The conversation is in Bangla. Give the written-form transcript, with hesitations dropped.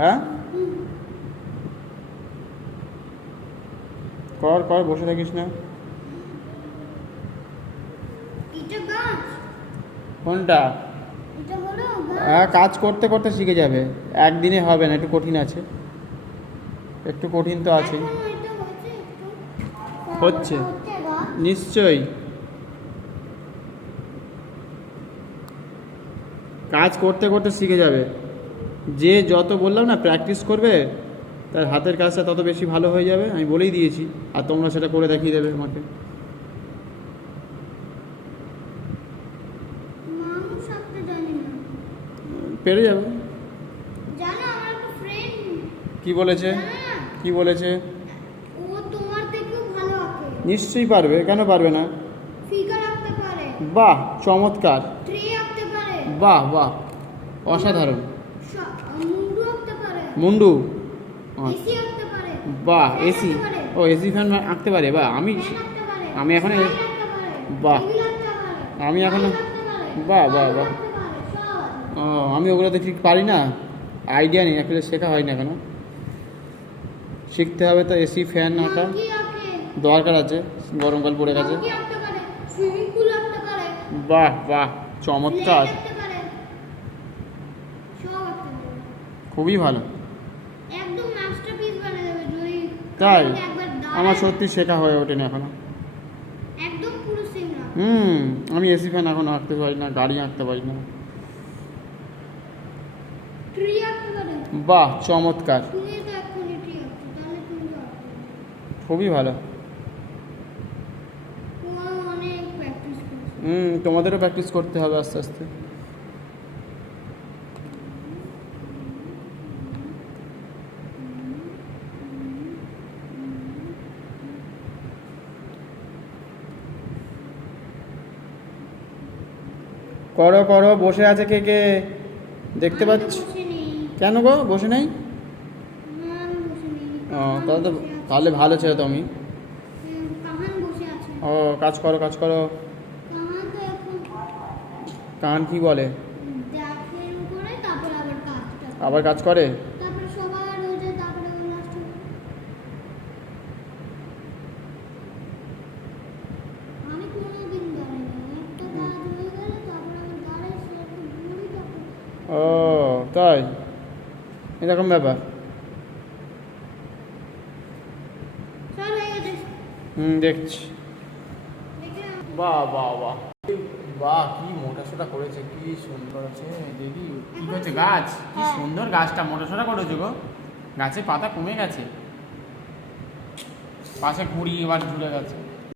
হ্যাঁ কর কর, বসে থাকিস না। কোনটা? হ্যাঁ, কাজ করতে করতে শিখে যাবে, একদিনে হবে না, একটু কঠিন আছে, একটু কঠিন তো আছে। হচ্ছে নিশ্চয়ই, কাজ করতে করতে শিখে যাবে। যে যত বললাম না প্র্যাকটিস করবে, তার হাতের কাজটা তত বেশি ভালো হয়ে যাবে, আমি বলেই দিয়েছি। আর তোমরা সেটা করে দেখিয়ে দেবে আমাকে। পেরে যাবে। কি বলেছে? কি বলেছে? নিশ্চয়ই পারবে, কেন পারবে না? বাহ, চমৎকার। বাহ বাহ, অসাধারণ। মুন্ডু, বাহ, এসি, ও এসি ফ্যান আঁকতে পারে, বাহ। আমি এখন, বাহ, আমি এখন, বাহ বাহ বাহ। ও, আমি ওগুলো তো ঠিক পারি না, আইডিয়া নেই, আসলে শেখা হয় না কেন, শিখতে হবে তো। এসি ফ্যান আঁকা দরকার আছে, গরমকাল পড়ে গেছে। বাহ বাহ, চমৎকার, খুবই ভালো। তাই? আমার সত্যি শেখা হয়ে ওঠেনি এখনো। আমি এসি ফ্যান এখন আঁকতে পারি না, গাড়ি আঁকতে পারি না। বাহ, চমৎকার, খুবই ভালো। তোমাদেরও প্র্যাকটিস করতে হবে আস্তে আস্তে। করো করো, বসে আছে কে কে দেখতে পাচ্ছি? কেন গো বসে নেই? ও, তাহলে ভালো ছেলে তুমি। ও, কাজ করো কাজ করো। কান কি বলে? আবার কাজ করে? ও তাই, এরকম ব্যাপার। দেখছি। বাহ বাহ বাহ বাহ, কি মোটাসোটা করেছে, কি সুন্দর আছে দিদি। কি করছে গাছ? কি সুন্দর গাছটা মোটাসোটা করেছে গো, গাছে পাতা কমে গেছে, পাশে কুড়ি এবার ঝুলে গেছে।